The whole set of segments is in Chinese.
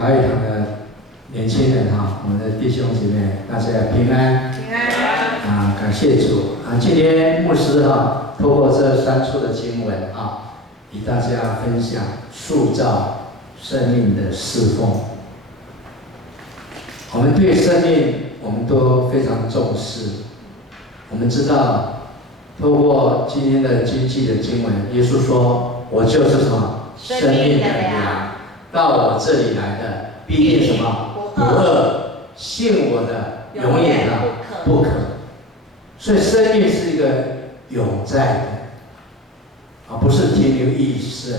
华语堂的年轻人哈，我们的弟兄姐妹，大家平安。平安。感谢主今天牧师透过这3处的经文与大家分享塑造生命的侍奉。我们对生命，我们都非常重视。我们知道，透过今天的经济的经文，耶稣说：“我就是什么？生命的粮。到我这里来的，必定什么？不饿。信我的，永远不渴。”所以生命是一个永在的，不是停留一生，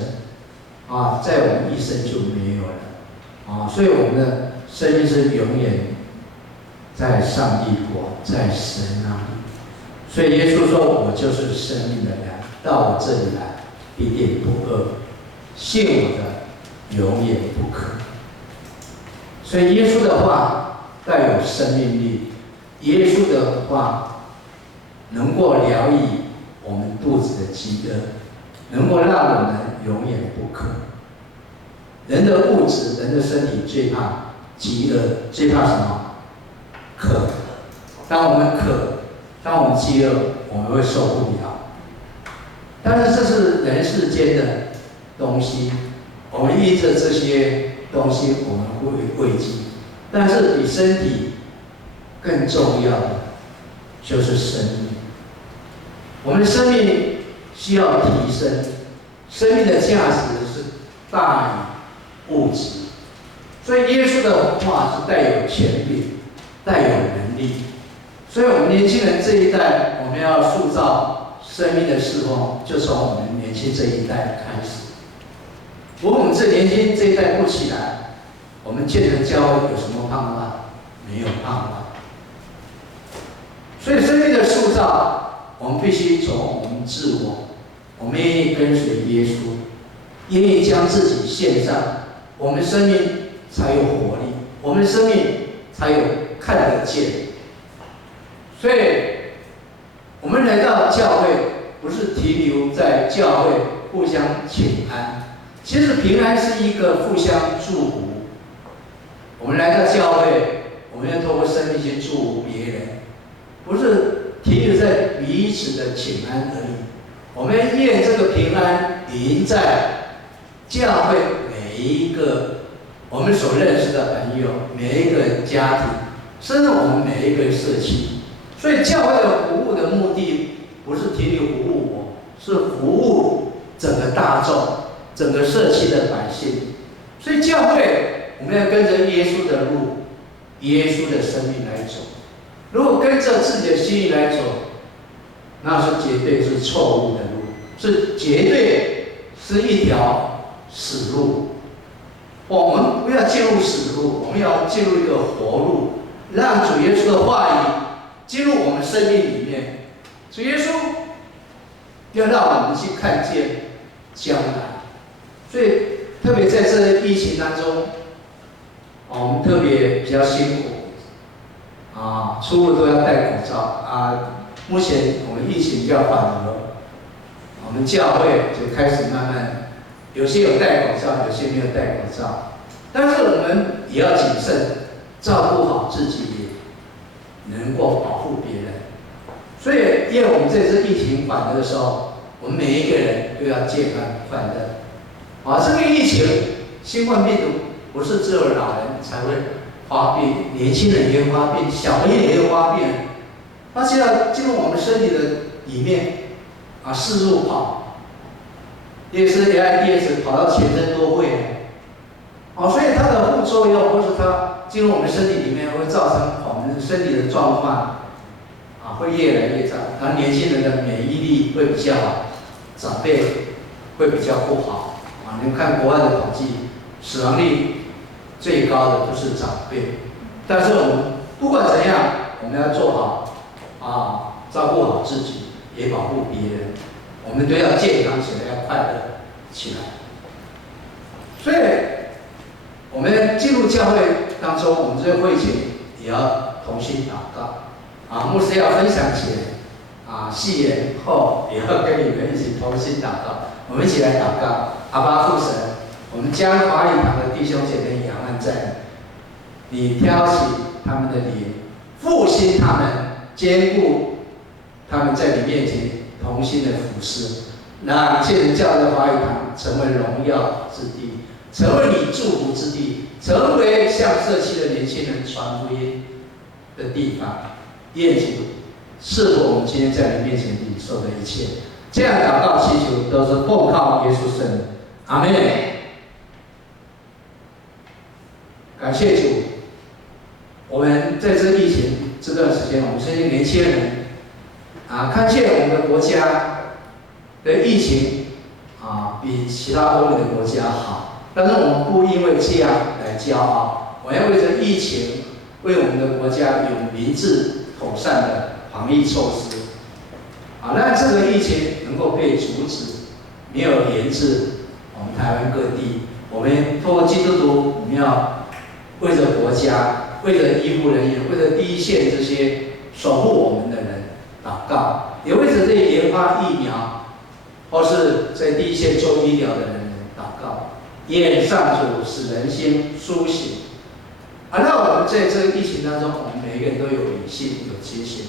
在我们一生就没有了，所以我们的生命是永远在上帝国，在神那里。所以耶稣说：“我就是生命的粮，到我这里来，必定不饿。信我的，永远不渴。”所以耶稣的话带有生命力，耶稣的话能够疗愈我们肚子的饥饿，能够让我们永远不渴。人的物质，人的身体最怕饥饿，最怕什么？渴。当我们渴，当我们饥饿，我们会受不了。但是这是人世间的东西，我们依着这些东西，我们会慰藉。但是比身体更重要的就是生命。我们的生命需要提升，生命的价值是大于物质。所以耶稣的话是带有权柄，带有能力。所以我们年轻人这一代，我们要塑造生命的侍奉，就从我们年轻这一代开始。如果我们这年轻这一代不起来，我们建成教会有什么盼望？没有盼望。所以生命的塑造，我们必须从我们自我，我们愿意跟随耶稣，愿意将自己献上，我们生命才有活力，我们生命才有看得见。所以，我们来到教会，不是停留在教会互相请安。其实平安是一个互相祝福。我们来到教会，我们要透过生命去祝福别人，不是停留在彼此的请安而已。我们愿这个平安临在教会每一个我们所认识的朋友，每一个家庭，甚至我们每一个社区。所以教会的服务的目的不是停留服务我，是服务整个大众，整个社区的百姓。所以教会我们要跟着耶稣的路，耶稣的生命来走。如果跟着自己的心意来走，那是绝对是错误的路，是绝对是一条死路。我们不要进入死路，我们要进入一个活路，让主耶稣的话语进入我们生命里面。主耶稣要让我们去看见将来。所以特别在这疫情当中，我们特别比较辛苦出入都要戴口罩目前我们疫情比较缓和，我们教会就开始慢慢，有些有戴口罩，有些没有戴口罩。但是我们也要谨慎，照顾好自己，能够保护别人。所以，因为我们这次疫情缓和的时候，我们每一个人都要健康快乐。这个疫情，新冠病毒不是只有老人才会发病，年轻人也会发病，小朋友也会发病。它只要进入我们身体的里面四处跑，也是 AIDS 跑到全身都会所以它的副作用或是它进入我们身体里面，会造成我们身体的状况会越来越差。然后年轻人的免疫力会比较好，长辈会比较不好你们看国外的统计，死亡率最高的都是长辈。但是我们不管怎样，我们要做好照顾好自己，也保护别人。我们都要健康起来，要快乐起来。所以，我们进入教会当中，我们这个会前也要同心祷告牧师要分享前戏言后，也要跟你们一起同心祷告。我们一起来祷告。阿爸父神，我们将华语堂的弟兄姐妹仰望在，你挑起他们的灵，复兴他们，兼顾他们在你面前同心的服侍，让建人教的华语堂成为荣耀之地，成为你祝福之地，成为向社区的年轻人传福音的地方。愿主赐福我们今天在你面前领受的一切。这样祷告祈求都是奉靠耶稣圣名，阿门。感谢主，我们在这疫情这段时间，我们这些年轻人看见我们的国家的疫情比其他欧美的国家好，但是我们不因为这样来骄傲，我要为着疫情，为我们的国家有明智妥善的防疫措施，让这个疫情能够被阻止，没有延至我们台湾各地。我们透过基督徒，我们要为着国家，为着医护人员，为着第一线这些守护我们的人祷告，也为着这些研发疫苗或是在第一线做医疗的人祷告。愿上主使人心苏醒。那我们在这个疫情当中，我们每一个人都有理性、有清醒，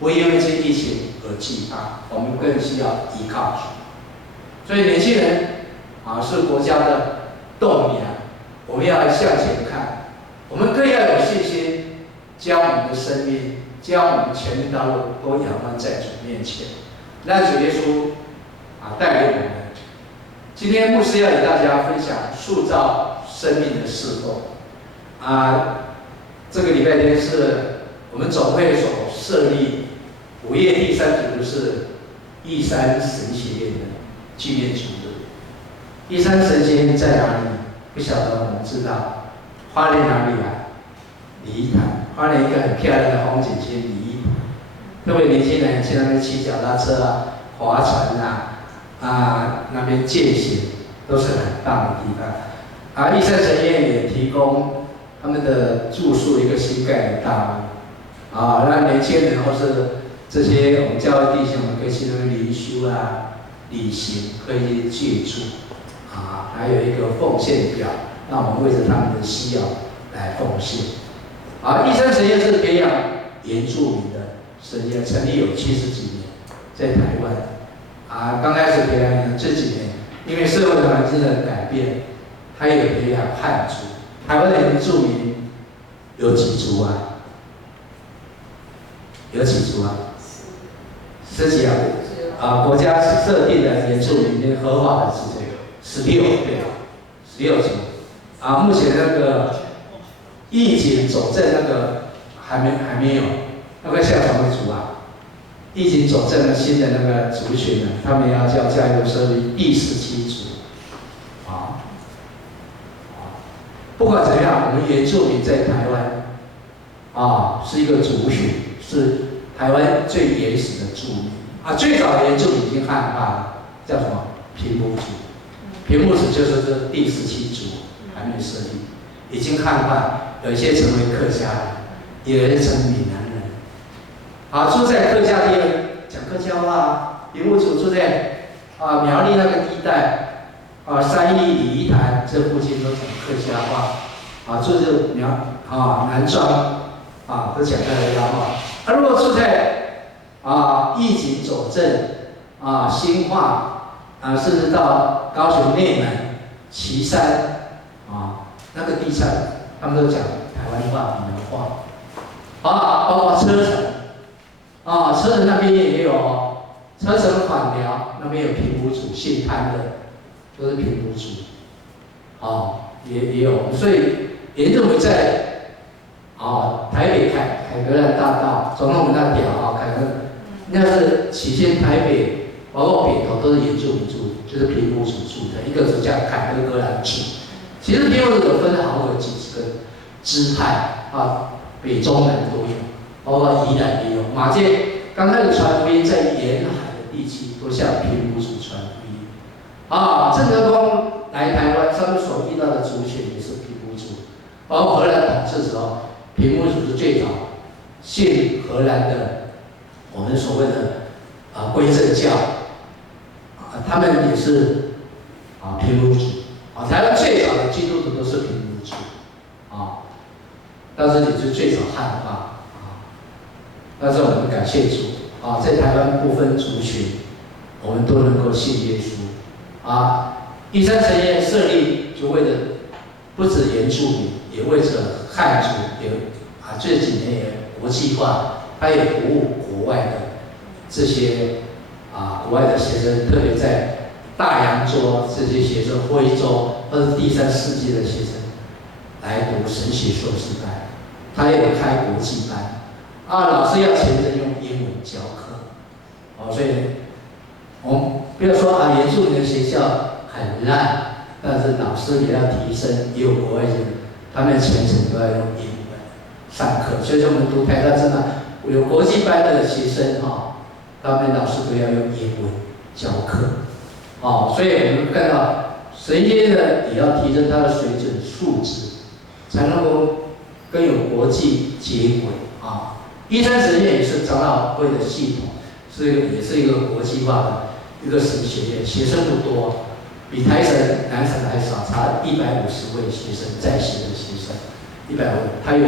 不因为这疫情而惧怕，我们更需要依靠主。所以年轻人是国家的栋梁，我们要向前看，我们更要有信心，将我们的生命、将我们前面道路都仰望在主面前，让主耶稣带领我们。今天牧师要与大家分享塑造生命的侍奉。这个礼拜天是我们总会所设立5月第3主日是义山神学院的纪念主日。义山神学院在哪里？不晓得，我们知道。花莲哪里鲤鱼潭，花莲一个很漂亮的风景区鲤鱼潭。各位年轻人去那边骑脚踏车划船那边健行都是很棒的地方。义山神学院也提供他们的住宿一个新盖的大屋，让年轻人或是这些我们教会弟兄们可以去那边灵修旅行，可以借住，还有一个奉献表，让我们为着他们的需要来奉献。义山神院是培养原住民的神院，成立有70几年，在台湾。刚开始培养这几年，因为社会环境的改变，他也培养汉族。台湾的原住民有几族有几族10几国家设定的原住民合法的是16，对，16族。目前那个疫情走正那个还没有，那个像什么族疫情走正的新的那个族群呢，他们要叫加入设立第17族。不管怎样，我们原住民在台湾是一个族群，是台湾最原始的住民最早的原住民已经汉化了，叫什么？平埔族。平埔族就是这第17族，还没设立，已经汉化，有一些成为客家人，也有人成闽南人。住在客家地方讲客家话平埔族住在苗栗那个地带。三义、鲤鱼潭这附近都讲客家话，住在南庄都讲客家话。如果住在义井左镇新化甚至到高雄内门、旗山那个地产，他们都讲台湾话、闽南话。包括车城车城那边也有车城反寮那边有平埔族姓潘的。都是平埔族，也有，所以原住民在台北凯格兰大道、总统府那条凯格兰，那是起先台北，包括北投都是原住民住，就是平埔族住的，一个族叫凯格兰族。其实平埔族有分好几个支派北中南都有，包括宜兰也有。马街刚开始传福音在沿海的地区，都向平埔族传福音。郑德公来台湾，他们所遇到的族群也是平埔族，包括荷兰统治的时候，平埔族是最早信荷兰的我们所谓的归正教，他们也是平埔族。台湾最早的基督徒都是平埔族，到这里就最早汉化啊。但是我们感谢主啊，在台湾不分族群，我们都能够信耶稣啊。玉山神院设立就为了不止原住民，也为着汉族，也这几年也国际化，它也服务国外的这些国外的学生，特别在大洋洲这些学生，非洲或者第三世界的学生来读神学硕士班，他也有开国际班老师要全程用英文教课所以我们不要说原住民的学校很烂，但是老师也要提升，也有国外人，他们全程都要用英文上课，所以我们读台大真的有国际班的学生他们老师都要用英文教课所以我们看到神学呢也要提升它的水准素质，才能够跟有国际接轨玉山神院也是长老会的系统，也是一个国际化的一个神学院，学生不多，比台神、南神还少，差150位学生，在学的学生150位。它有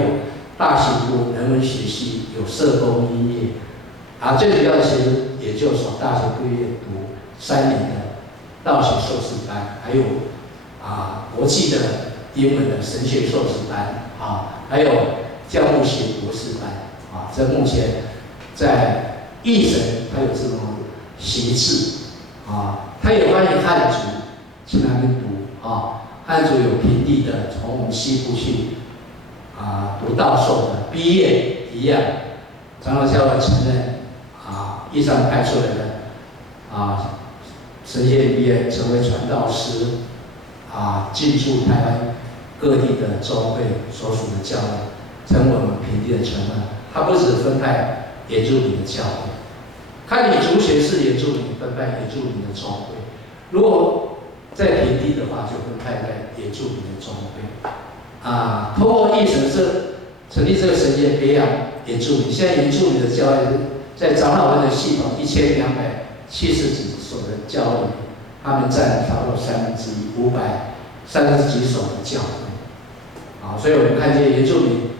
大型部人文学系，有社工音乐最主要的学生研究所大学毕业读3年的道学硕士班，还有国际的英文的神学硕士班还有教牧学博士班这目前在义神它有这种学制它也欢迎汉族去那边读汉族有平地的，从我们西部去读道授的，毕业一样，长老教会承认义山派出来的神学毕业成为传道师进驻台湾各地的州会所属的教会，成为我们平地的承认。它不只分派原住民的教会，看你族群是原住民，分派原住民的州会；如果在平地的话，就分派在原住民的州会。通过义神成立这个神学培养原住民，现在原住民的教会在长老会的系统1270几所的教会，他们占差不多1/3，530几所的教会。所以我们看见原住民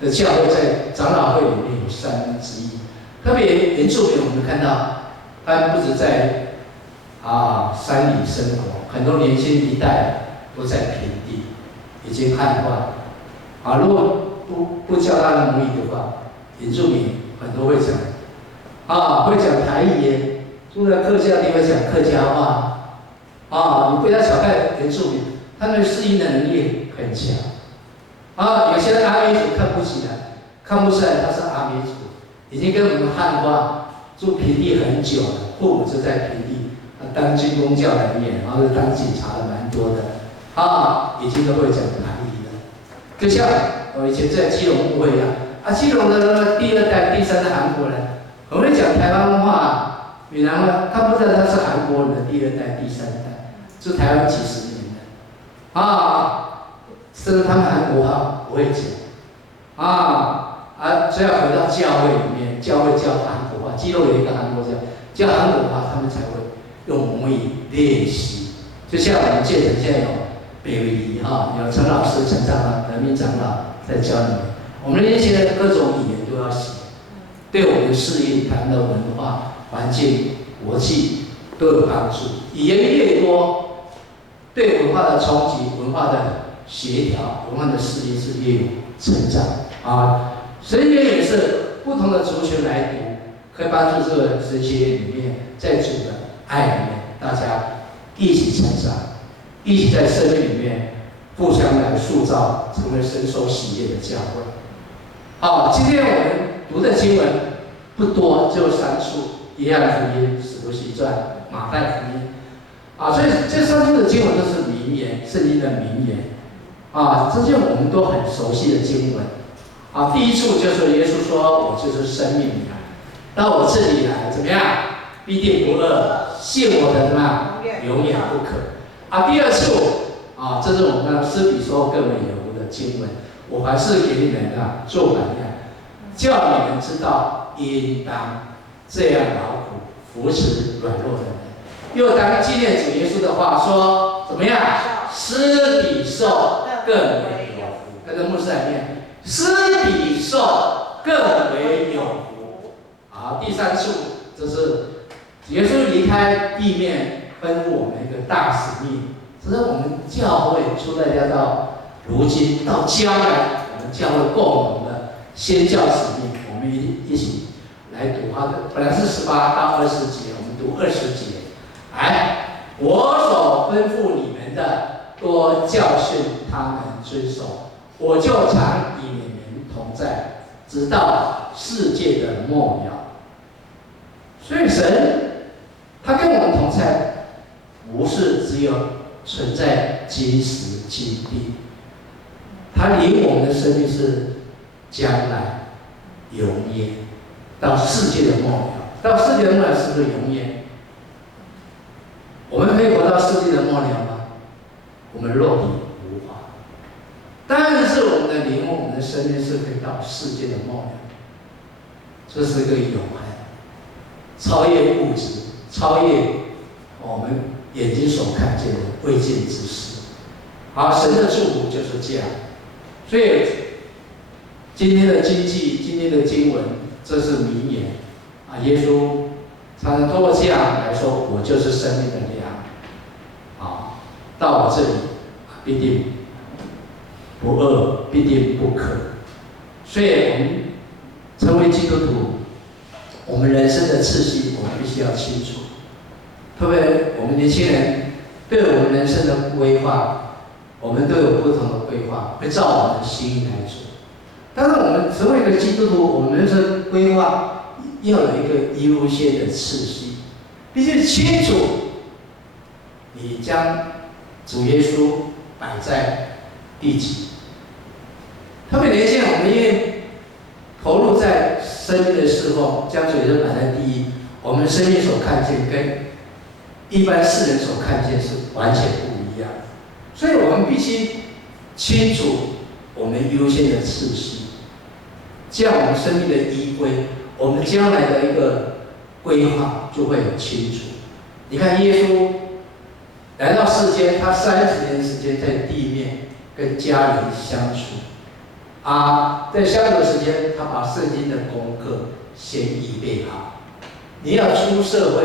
的教会在长老会里面有1/3，特别原住民，我们看到他们不止在山里生活，很多年轻一代都在平地，已经汉化如果不教他们母语的话，原住民很多会讲会讲台语耶，住在客家地方讲客家话你不要小看原住民，他们适应的能力很强有些阿美族看不出来他是阿美族，已经跟我们汉化住平地很久了，父母就在平地当军公教人员，然后当警察的蛮多的已经都会讲台语了。就像我以前在基隆牧会一样基隆的第2代、第3代韩国人很会讲台湾话、闽南话，他不知道他是韩国人的第2代、第3代，是台湾几十年的甚至他们韩国话不会讲所以要回到教会里面，教会教韩国话，基隆有一个韩国教韩国话，他们才会用母语练习。就像我们建成现在有北维仪有陈老师、陈长老、人民长老在教你们，我们那些各种语言都要学，对我们适应台湾的文化环境、国际都有帮助。语言越多，对文化的冲击、文化的协调、文化的适应是越有成长神学也是不同的族群来读，可以帮助这个神学里面，在主的爱里面，大家一起成长，一起在生命里面互相来塑造，成为神所喜悦的教会。今天我们读的经文不多，只有3处：约翰福音、使徒行传、马太福音。所以这3处的经文都是名言，圣经的名言。这些我们都很熟悉的经文。第一处就是耶稣说：“我就是生命粮，到我这里来，怎么样？必定不饿，信我的永远不渴。”第2处这是我们施比受更为有福的经文。我凡事给你们做榜样，叫你们知道应当这样劳苦，扶持软弱的人。又当纪念主耶稣的话说：“怎么样？施比受更为有福。”跟着牧师来念。施比受更为有福。好，第三处这是耶稣离开地面，吩咐我们一个大使命，这是我们教会初代教到如今到将来，我们教会共同的宣教使命。我们一起来读它的，本来是18到20节，我们读20节。来，我所吩咐你们的，多教训他们遵守，我就常与你们同在，直到世界的末了。所以神他跟我们同在，不是只有存在今时今地，他领我们的生命是将来永远到世界的末了。到世界的末了是不是永远？我们可以活到世界的末了吗？我们肉体无法，但是我们的灵魂、我们的生命是可以到世界的末了。这是一个永恒，超越物质，超越我们眼睛所看见的未见之事。好，神的祝福就是这样。所以今天的经济，今天的经文，这是名言啊。耶稣常常通过这样来说，我就是生命的粮。啊，到我这里必定不饿，必定不渴。所以我们成为基督徒，我们人生的次序我们必须要清楚。特别我们年轻人对我们人生的规划，我们都有不同的规划，会照我们的心意来做。但是我们成为一个基督徒，我们人生规划要有一个优先的次序，必须清楚你将主耶稣摆在第几。特别年轻人，我们因为投入在生命的侍奉，将主耶稣摆在第一，我们生命所看见跟一般世人所看见是完全不一样。所以我们必须清楚我们优先的次序，这样我们生命的依归，我们将来的一个规划就会很清楚。你看耶稣来到世间，他30年的时间在地面跟家人相处，在相处的时间，他把圣经的功课先预备好。你要出社会，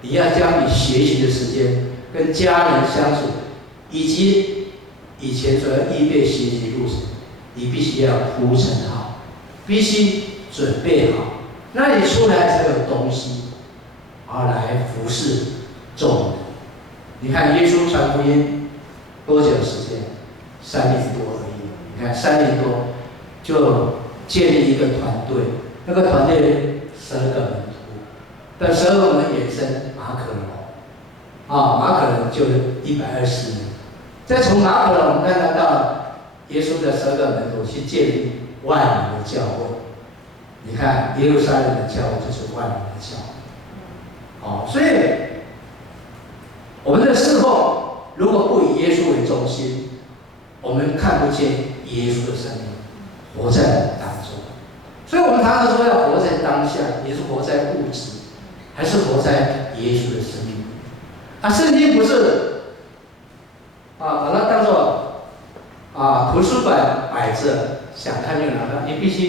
你要将你学习的时间跟家人相处，以及以前所要预备学习路程，你必须要铺陈好，必须准备好，那你出来才有东西，来服侍众人。你看耶稣传福音多久时间？3年多而已。你看3年多就建立一个团队，那个团队12个门徒，但12个门衍生马可龙，马可龙就120人。再从马可龙我们看到耶稣的12个门徒去建立万人的教会。你看耶路撒冷的教会就是万人的教会。所以我们的侍奉如果不以耶稣为中心，我们看不见耶稣的生命活在我们当中。所以我们常常说要活在当下，也是活在物质，还是活在耶稣的生命。圣经不是把它当作图书馆摆着，想看就拿到，你必须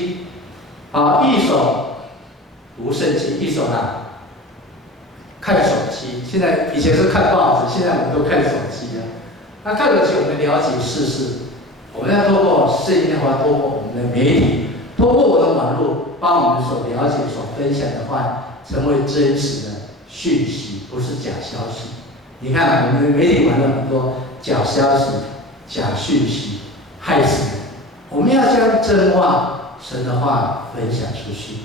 一手读圣经，一手看手机。现在以前是看报纸，现在我们都看手机了。那看手机，我们了解世事，我们要透过圣经的话，透过我们的媒体，透过我的网络，把我们所了解、所分享的话，成为真实的讯息，不是假消息。你看我们的媒体网络很多假消息、假讯息，害死人。我们要将真话、神的话分享出去。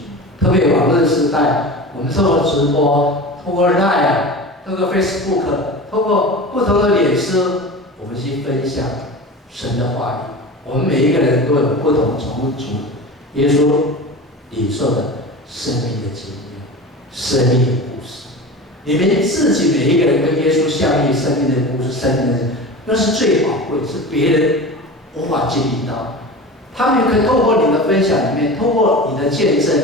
特别网络时代，我们透过直播，透过 Line， 透过 Facebook， 透过不同的脸书，我们去分享神的话语。我们每一个人都有不同从主耶稣领受的生命的经验、生命的故事。你们自己每一个人跟耶稣相遇生命的故事、生命的，那是最宝贵，是别人无法经历到。他们可以透过你的分享里面，透过你的见证，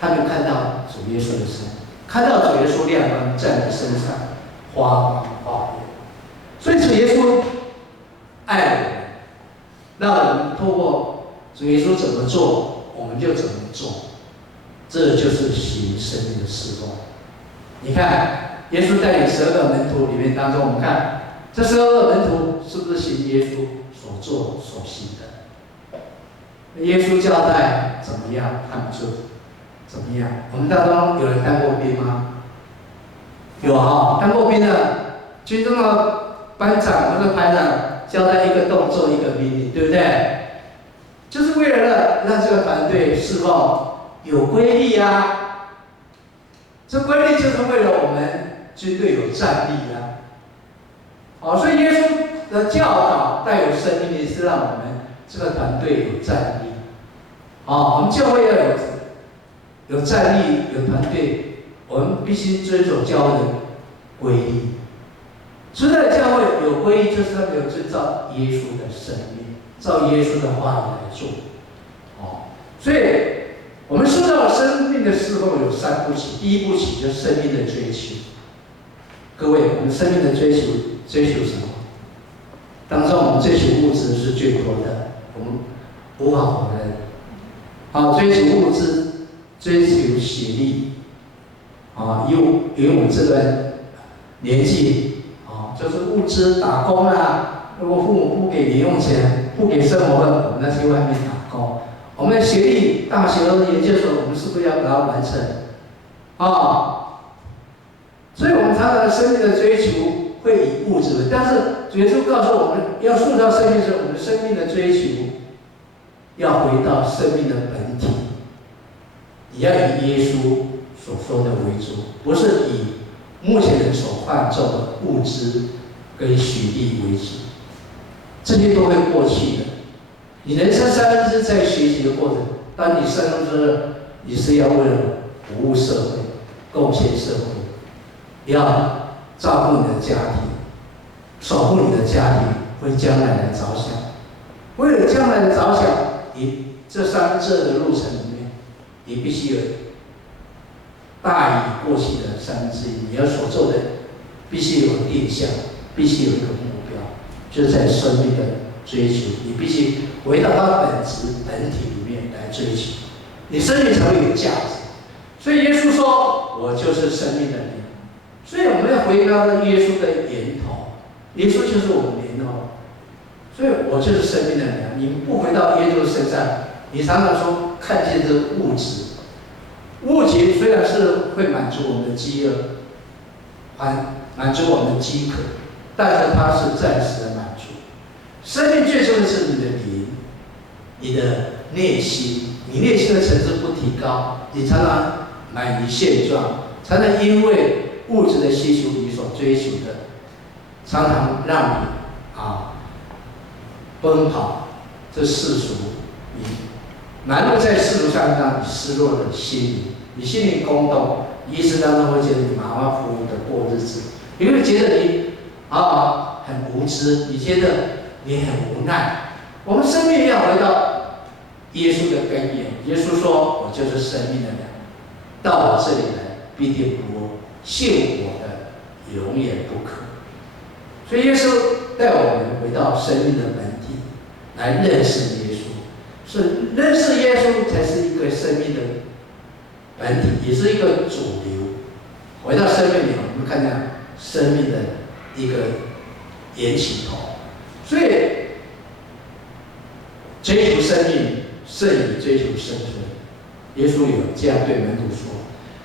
他们看到主耶稣的生命，看到主耶稣亮光在你身上发光发热。所以主耶稣爱我们，让我们透过主耶稣怎么做，我们就怎么做，这就是行生命的侍奉。你看，耶稣带领12个门徒里面当中，我们看这12个门徒是不是行耶稣所做所行的？耶稣交代怎么样，他们就怎么样。我们当中有人当过兵吗？有啊，当过兵的，军中的班长或者排长交代一个动作一个命令，对不对？就是为了让这个团队侍奉有规律啊。这规律就是为了我们军队有战力啊。好，所以耶稣的教导带有生命力，是让我们这个团队有战力。好，我们教会要有战力，有团队，我们必须遵守教会的规律。所以教会有规律，就是他们有遵照耶稣的生命，照耶稣的话语来做。所以我们说到生命的侍奉有3步棋，第一步棋就是生命的追求。各位，我们生命的追求什么？当中我们追求物质是最多的，我们无法否认。好，追求物质，追求学历，以我们这个年纪，就是物质打工啊。如果父母不给零用钱，不给生活费，我们要去外面打工。我们的学历，大学或者研究所，我们是不是要把它完成？所以我们常常生命的追求会以物质为，但是主耶稣告诉我们，要塑造生命时，我们生命的追求要回到生命的本体，也要以耶稣所说的为主，不是以目前人所看重的物质跟学历为主，这些都会过去的。你人生3分之在学习的过程，当你3分之2，你是要为了服务社会、贡献社会，要照顾你的家庭，守护你的家庭，为将来的着想。为了将来的着想，你这2/3的路程里面，你必须有大于过去的1/3。你要所做的必须有定向，必须有一个目标，就是在生命的追求，你必须回到它本体里面来追求，你生命才会有价值。所以耶稣说：“我就是生命的粮。”所以我们要回到耶稣的源头，耶稣就是我们源头。所以我就是生命的粮。你不回到耶稣身上，你常常说看见这物质，物质虽然是会满足我们的饥饿，满足我们的饥渴，但是它是暂时的满足。生命最重要的是你的灵，你的内心，你内心的层次不提高，你常常满于现状，常常因为物质的需求你所追求的，常常让你奔跑这世俗，你难道在世俗上让你失落的心灵，你心里空洞，你一时当中会觉得你马马虎虎的过日子，你会觉得你很无知，你觉得你很无奈。我们生命要回到耶稣的根源。耶稣说：“我就是生命的粮，到我这里来，必定不信我的，永远不可。”所以耶稣带我们回到生命的本体，来认识耶稣。是认识耶稣才是一个生命的本体，也是一个主流。回到生命里，我们看到生命的一个源起头。所以追求生命胜于追求生存。耶稣有这样对门徒说：“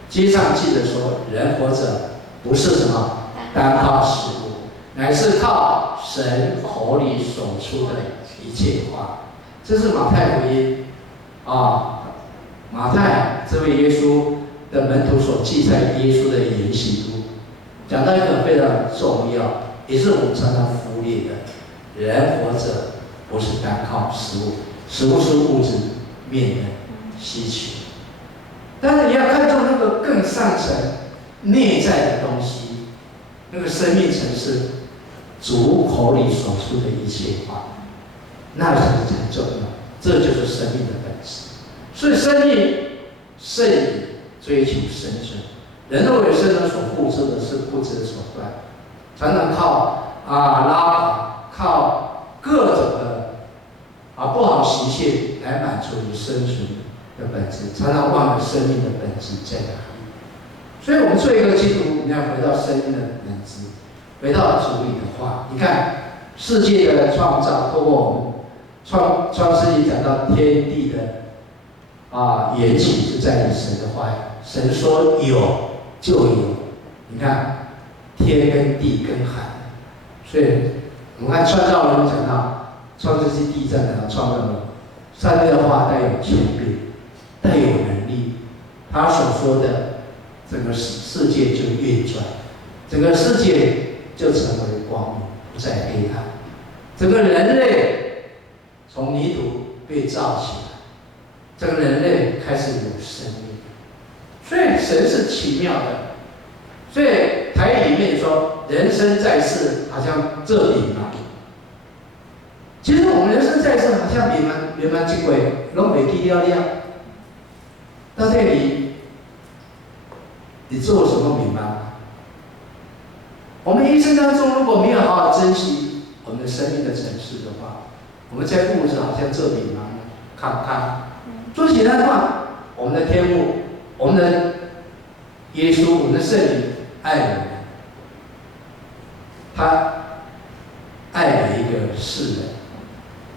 经上记着说，人活着不是什么单靠食物，乃是靠神口里所出的一切话。”这是马太福音马太这位耶稣的门徒所记载耶稣的言行录，讲到一个非常重要，也是我们常常忽略的。人活着不是单靠食物，食物是物质面的需求，但是你要看重那个更上层内在的东西，那个生命层次，主口里所出的一切话，那才是最重要，这就是生命的本质。所以生命胜于追求生存。人的为生存所付出的是不择手段，常常靠拉跑，靠各种的不好习性来满足你生存的本质，常常忘了生命的本质在哪里。所以，我们做一个基督徒，你要回到生命的本质，回到主里的话。你看，世界的创造，透过我们创世纪讲到天地的缘起是在于神的话语，神说有就有。你看，天跟地跟海，所以我们看创造人讲到创世纪第1章讲到创造人，上帝的话带有权柄，带有能力，他所说的整个世界就运转，整个世界就成为光明，不再黑暗。整个人类从泥土被造起来，整个人类开始有生命。所以神是奇妙的。所以台语里面说，人生在世好像这里嘛。其实我们人生在世好像圆满经过，拢袂记了了。到这里，你做什么明白吗？我们一生当中如果没有好好珍惜我们的生命的层次的话，我们在物质好像这里嘛，看看。说起来的话，我们的天父，我们的耶稣，我们的圣灵爱我们，他爱每一个世人。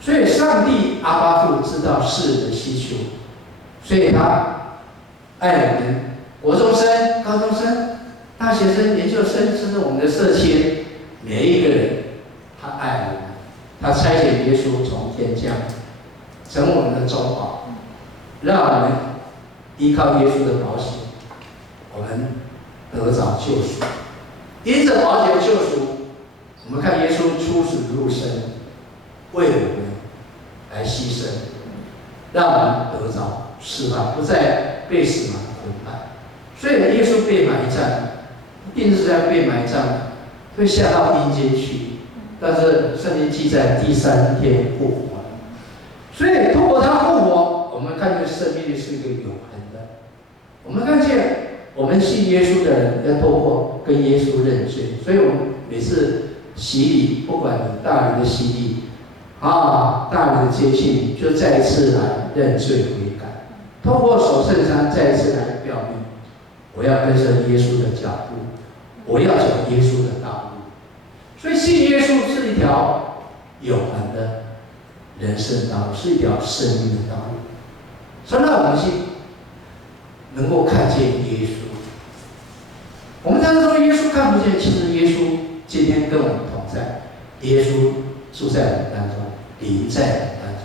所以上帝阿爸父知道世人的需求，所以他爱我们国中生、高中生、大学生、研究生，甚至我们的社区每一个人，他爱我们，他差遣耶稣从天降，成我们的中保，让我们依靠耶稣的宝血，我们得着救赎。因着宝血救赎，我们看耶稣出死入生，为我们来牺牲，让我们得着释放，不再被死亡捆绑。所以耶稣被埋葬，定是在被埋葬，会下到阴间去。但是圣经记载第3天复活。所以通过他复活，我们看见生命力是一个永恒的。我们看见我们信耶稣的人要透过跟耶稣认罪，所以我们每次洗礼，不管你大人的洗礼大人的接近，就再一次来认罪悔改，透过守圣餐再一次来表明，我要跟着耶稣的脚步，我要走耶稣的道路。所以信耶稣是一条永恒的人生道路，是一条生命的道路。所以让我们去能够看见耶稣。我们常常说耶稣看不见，其实耶稣今天跟我们同在，耶稣住在我们当中，灵在我们当中，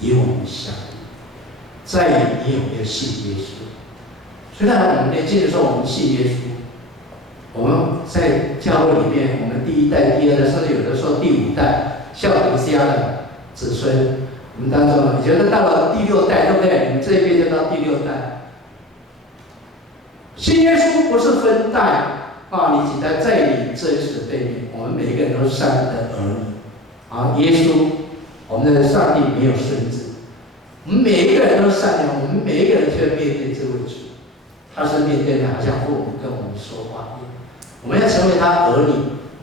与我们相遇。在于你有没有信耶稣？虽然我们年轻的时候我们信耶稣，我们在教会里面，我们第1代、第2代，甚至有的时候第5代，像我们家的子孙，我们当中，你觉得到了第6代，对不对？你们这一边就到第6代。信耶稣不是分代你几代，在你这一世的对面，我们每一个人都是上帝的儿女耶稣，我们的上帝没有孙子，我们每一个人都是善良，我们每一个人就要面对这位主，他是面对的，好像父母跟我们说话一样。我们要成为他儿女，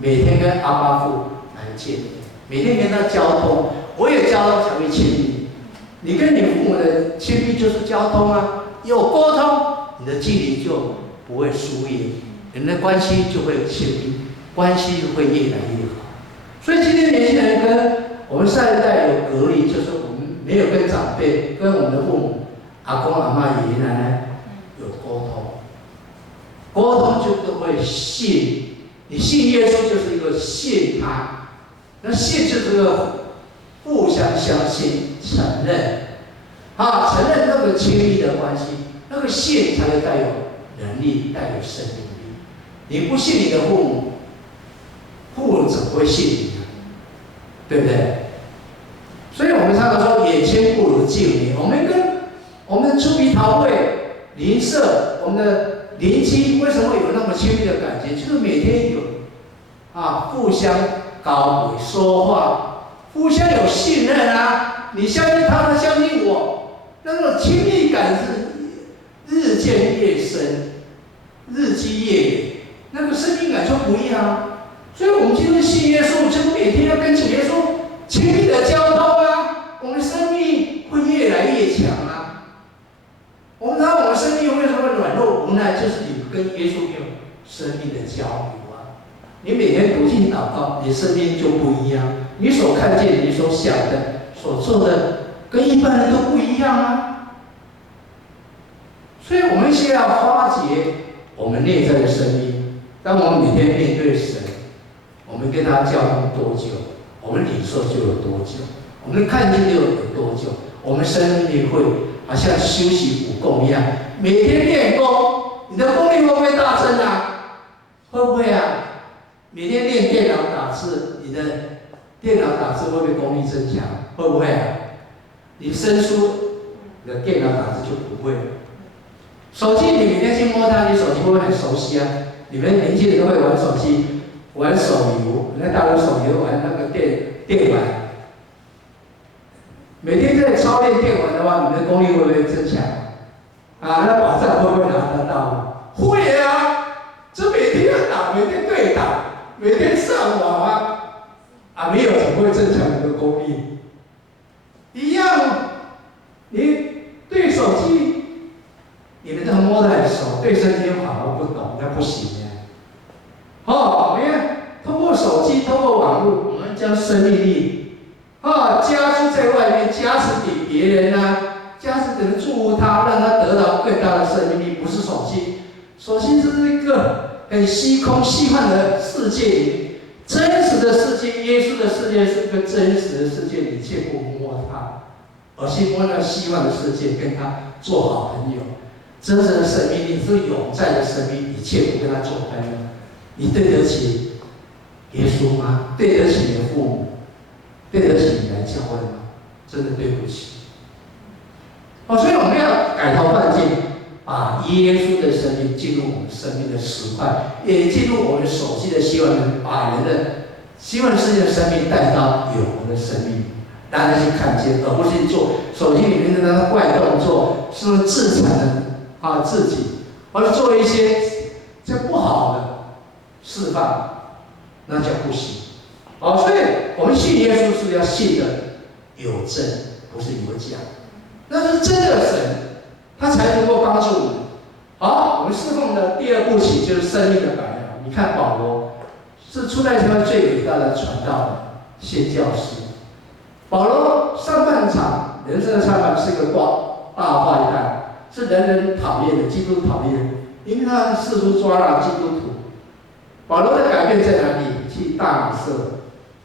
每天跟阿爸父来见面，每天跟他交通。我有交通才会亲密，你跟你父母的亲密就是交通有沟通，你的距离就不会疏远，你们的关系就会亲密，关系会越来越好。所以今天年轻人跟我们上一代有隔离，就是我们没有跟长辈、跟我们的父母、阿公阿嬷、爷爷奶奶有沟通，沟通就会信。你信耶稣就是一个信他，那信就是个互相相信、承认，承认那个亲密的关系，那个信才会带有能力，带有生命力。你不信你的父母，父母怎么会信你呢？对不对？所以我们常常说眼前不如近邻。我们跟我们的猪皮桃会、邻舍、我们的邻居，为什么有那么亲密的感觉？就是每天有互相搞鬼说话，互相有信任你相信他，他相信我，那种亲密感是日渐越深，日积月累，那个生命感就不一样。所以我们今天信耶稣，就是每天要跟主耶稣亲密的交通我们生命会越来越强啊。我们生命为什么软弱无奈，就是你跟耶稣没有生命的交流啊。你每天读经祷告，你生命就不一样，你所看见、你所想的、所做的，跟一般人都不一样啊。所以我们先要发掘我们内在的生命。当我们每天面对神，我们跟他交通多久，我们领受就有多久，我们看见就有多久，我们生命会好像休息武功一样，每天练功，你的功力会不会大增啊？会不会啊？每天练电脑打字，你的电脑打字会不会功力增强？会不会啊？你生疏，你的电脑打字就不会了。手机你每天去摸它，你手机会不会很熟悉啊？你们年轻人都会玩手机，玩手游，那大陆手游玩那个电玩。每天在操练电玩的话，你的功力会不会增强？啊，那宝藏会不会拿得到？会啊，这每天要打，每天对打，每天上网啊，没有怎么会增强你的功力？一样，你对手机，你们都摸得很熟，对圣经好好不懂，那不行呀。你看，通过手机，通过网络，我们将生命力加诸在外面，加持给别人啊，加持给人祝福他，让他得到更大的生命力。不是手机，手机这是一个很虚空、虚幻的世界里，真实的世界，耶稣的世界是个真实的世界，你切不摸它，而去摸那虚幻的世界，跟他做好朋友。真实的生命力是永在的生命，你切不跟他做朋友，你对得起耶稣吗？对得起你的父母？对得起你来教会吗？真的对不起。所以我们要改头换面，把耶稣的生命进入我们生命的石块，也进入我们手机的希望，把人的希望世界的生命带到有我们的生命，让人去看见，而不是做手机里面的那个怪动作，是自残的自己，或者做一些这不好的释放，那叫不行。所以我们信耶稣是要信的有真，不是有假，那是真的神，他才能够帮助我们。我们侍奉的第二步棋就是生命的榜样。你看保罗是初代教会最伟大的传道人、宣教师。保罗上半场人生的上半是个大坏蛋，是人人讨厌的，基督讨厌，因为他四处抓拿基督徒。保罗的改变在哪里？去大马色。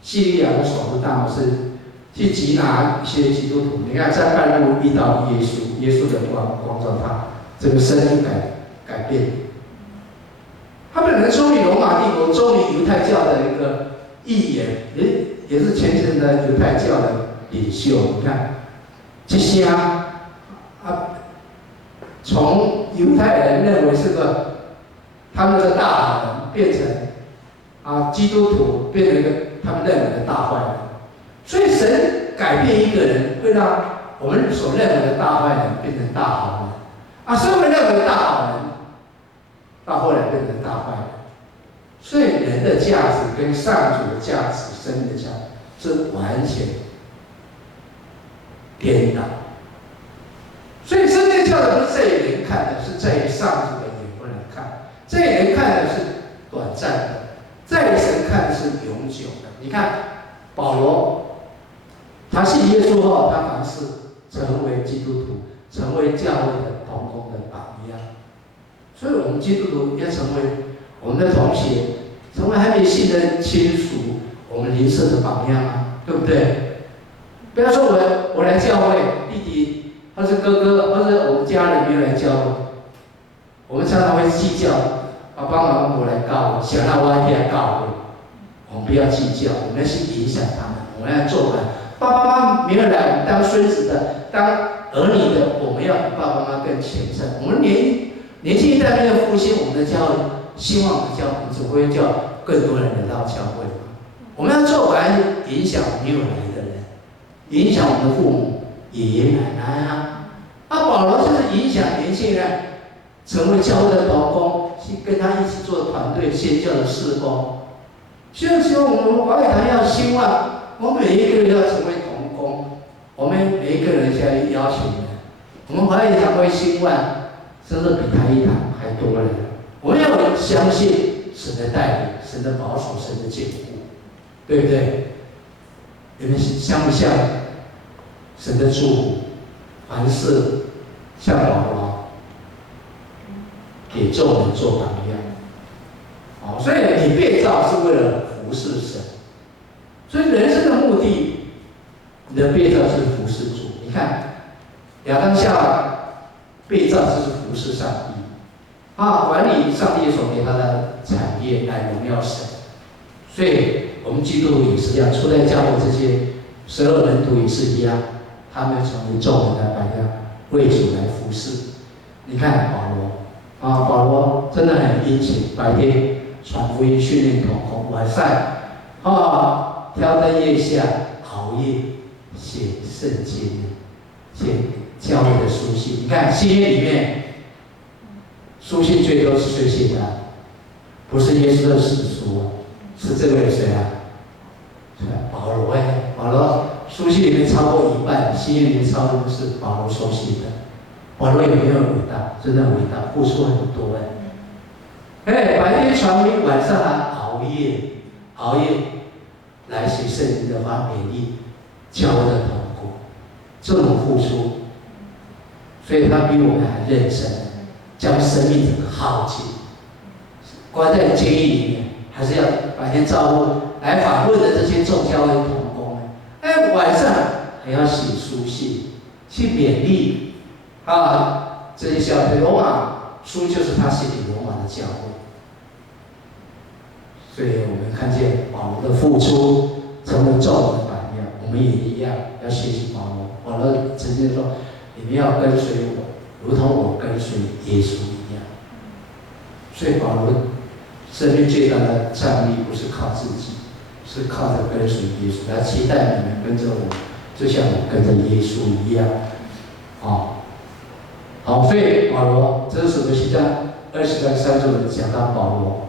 叙利亚的首都大马士去缉拿一些基督徒，你看在半路遇到耶稣，耶稣的光照他，这个生命改变。他本人忠于罗马帝国，忠于犹太教的一个预言，也是虔诚的犹太教的领袖。你看，这些从犹太人认为是他们的大好人，变成基督徒变成一个他们认为的大坏人。所以神改变一个人，会让我们所认为的大坏人变成大好人，所以我们认为的大好人，到后来变成大坏人。所以人的价值跟上主的价值、生命的价值是完全颠倒。所以真正教的不是在于人看的，是在于上主的眼光来看。在于人看的是短暂的，在于神看的是永久的。你看保罗，他信耶稣后，他凡事成为基督徒，成为教会的同工的榜样。所以我们基督徒要成为我们的同学，成为还没信的亲属，我们灵舍的榜样啊，对不对？不要说我来教会，弟弟或是哥哥或者我们家人没有来教会，我们常常会计较，爸爸妈妈我来告我，想让我一定来告我。我们不要计较，我们要去影响他们，我们要做完。爸爸妈妈没有来，我们当孙子的、当儿女的，我们要比爸爸妈妈更虔诚。我们年轻一代没有复兴我们的教育，希望我们的教会只会叫更多人来到教会。我们要做完，影响没有来的人，影响我们的父母、爷爷奶奶啊。保罗就是影响年轻人成为教会的同工，去跟他一起做团队宣教的事工。所以说，我们华语堂要兴旺，我们每一个人要成为同工，我们每一个人现在邀请人，我们华语堂会兴万，甚至比台一堂还多人。我们要相信神的带领、神的保守、神的坚固，对不对？你们像不像神的祝福？凡事像保罗，给众人做榜样。哦，所以你被造是为了服侍神，所以人生的目的，你的被造是服侍主。你看，亚当夏娃被造就是服侍上帝，管理上帝所给他的产业来荣耀神。所以我们基督徒也是一样，初代教会这些12门徒也是一样，他们成为众人的榜样，为主来服侍。你看保罗，保罗真的很殷勤，白天传福音训练同工，晚上挑灯夜下熬夜写圣经，写教会的书信。你看新约里面书信最多是谁写的？不是耶稣的史书，是这位谁啊？保罗保罗书信里面超过一半，新约里面超过都是保罗所写的。保罗有没有伟大？真的伟大，付出很多白天传福音，晚上还熬夜来写圣经的话，勉励教会的同工，这种付出，所以他比我们还认真，将生命整个耗尽。关在监狱里面，还是要白天照顾来访问的这些众教会同工晚上还要写书信，去勉励这些小的罗马书就是他写给罗马的教会。所以我们看见保罗的付出成为众人的榜样，我们也一样要学习保罗。保罗曾经说：“你们要跟随我，如同我跟随耶稣一样。”所以保罗生命最大的战力不是靠自己，是靠着跟随耶稣。他期待你们跟着我，就像我跟着耶稣一样。所以保罗这是什么形象？20章30节讲到保罗，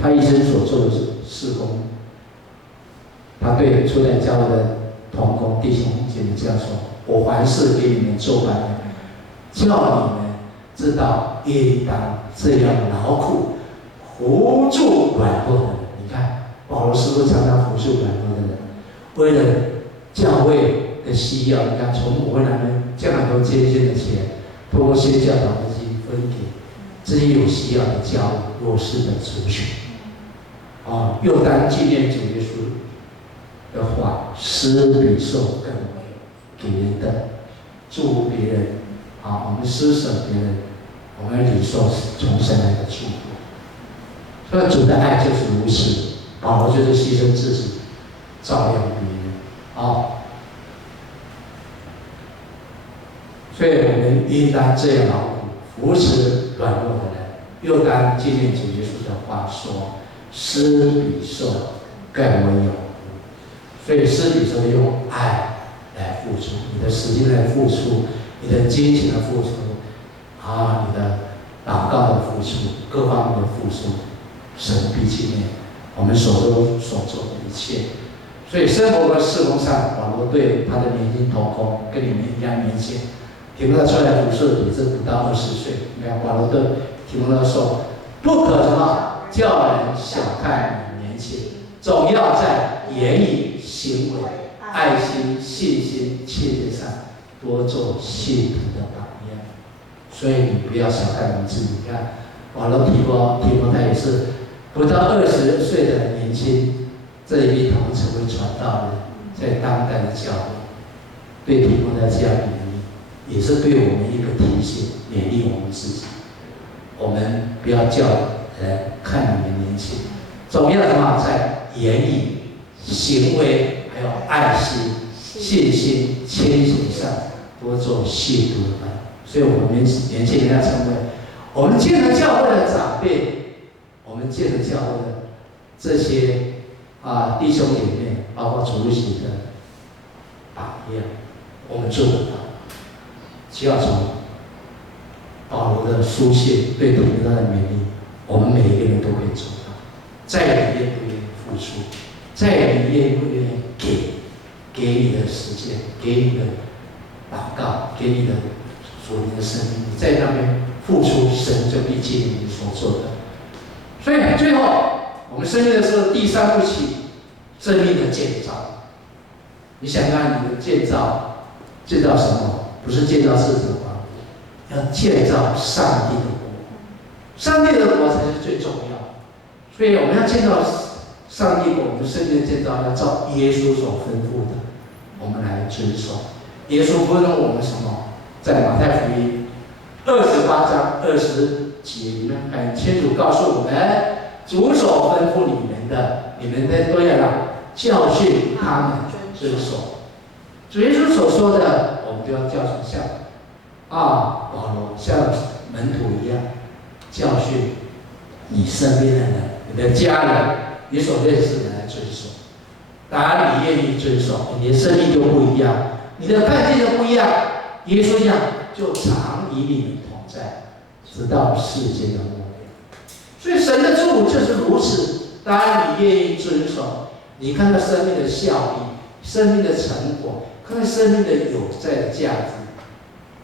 他一生所做的事工，他对初代教会的同工弟兄姐妹这样说：“我凡事给你们做榜样，叫你们知道应当这样劳苦，扶助软弱的人。”你看保罗是不是常常扶助软弱的人？为了教会的需要，你看从我们来将很多捐献的钱，通过宣教导的去分给这些有需要的教会、弱势的族群。又当纪念主耶稣的话，施比受更为给人的祝福别人。我们施舍别人，我们领受从神来的祝福。所以主的爱就是如此，保罗就是牺牲自己，照亮别人。所以我们应当这样劳苦，扶持软弱的人，又当纪念主耶稣的话说：“施比受更为有福。”所以施比受用爱来付出，你的时间来付出，你的金钱的付出，你的祷告的付出，各方面的付出，神必纪念我们所做的一切。所以生活和事工上，保罗对他的年轻同工跟你们一样年轻。提摩太出来服侍也是不到20岁。你看保罗对提摩太说：“不可什么叫人小看你年轻，总要在言语、行为、爱心、信心、切节上多做信徒的榜样。”所以你不要小看你自己。你看保罗提摩太也是不到20岁的年轻，这一批同成为传道人，在当代的教会，对提摩太这样比喻，也是对我们一个提醒，勉励我们自己。我们不要叫人看你们年轻，总要什么？在言语、行为，还有爱心、信心、谦行上多做信徒的榜样。所以我们年轻人要成为我们建了教会的长辈，我们建了教会的这些弟兄姐妹，包括主席的榜样，我们做得到。只要从保罗的书信对提摩太的勉励，我们每一个人都可以做到。再你愿不愿意付出，再你愿不愿意给你的时间。间，给你的祷告，给你的属灵的生命，你在那边付出，神就必记你所做的。所以最后，我们生命的时候，第三步起，生命的建造。你想看你的建造，建造什么？不是建造自己的王国，要建造上帝的国。上帝的国才是最重要。所以我们要建造上帝国，我们生命的建造要照耶稣所吩咐的，我们来遵守。耶稣吩咐我们什么？在马太福音28章20节里面很清楚告诉我们，主所吩咐你们的，你们都要教训他们遵守。主耶稣所说的，我们都要教训，像保罗像门徒一样教训你身边的人、你的家人、你所认识的人来遵守。当然，你愿意遵守，你的生命就不一样，你的看见就不一样。耶稣讲，就常与你们同在，直到世界的末了。所以神的祝福就是如此。当然，你愿意遵守，你看到生命的效益、生命的成果，看到生命的有在的价值。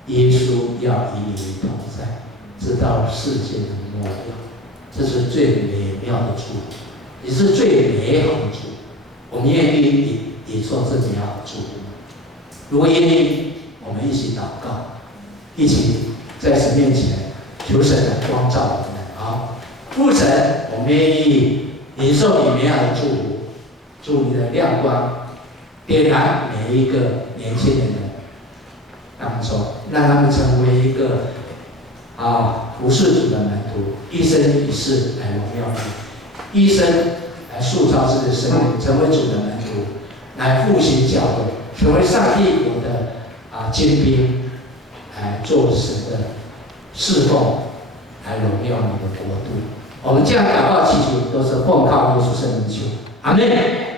耶稣要与你们同在，直到世界的末了。这是最美妙的祝福，也是最美好的祝福。我们愿意也做这美好的祝福。如果愿意，我们一起祷告，一起在神面前求神来光照我们。好，父神，我们愿意领受你美好的祝福，祝你的亮光点燃每一个年轻人的当中，让他们成为一个服侍主的门徒，一生一世来荣耀你，一生来塑造自己的生命，成为主的门徒，来复兴教会，成为上帝国的精兵，来做神的侍奉，来荣耀你的国度。我们这样祷告祈求，都是奉靠耶稣圣名求，阿门。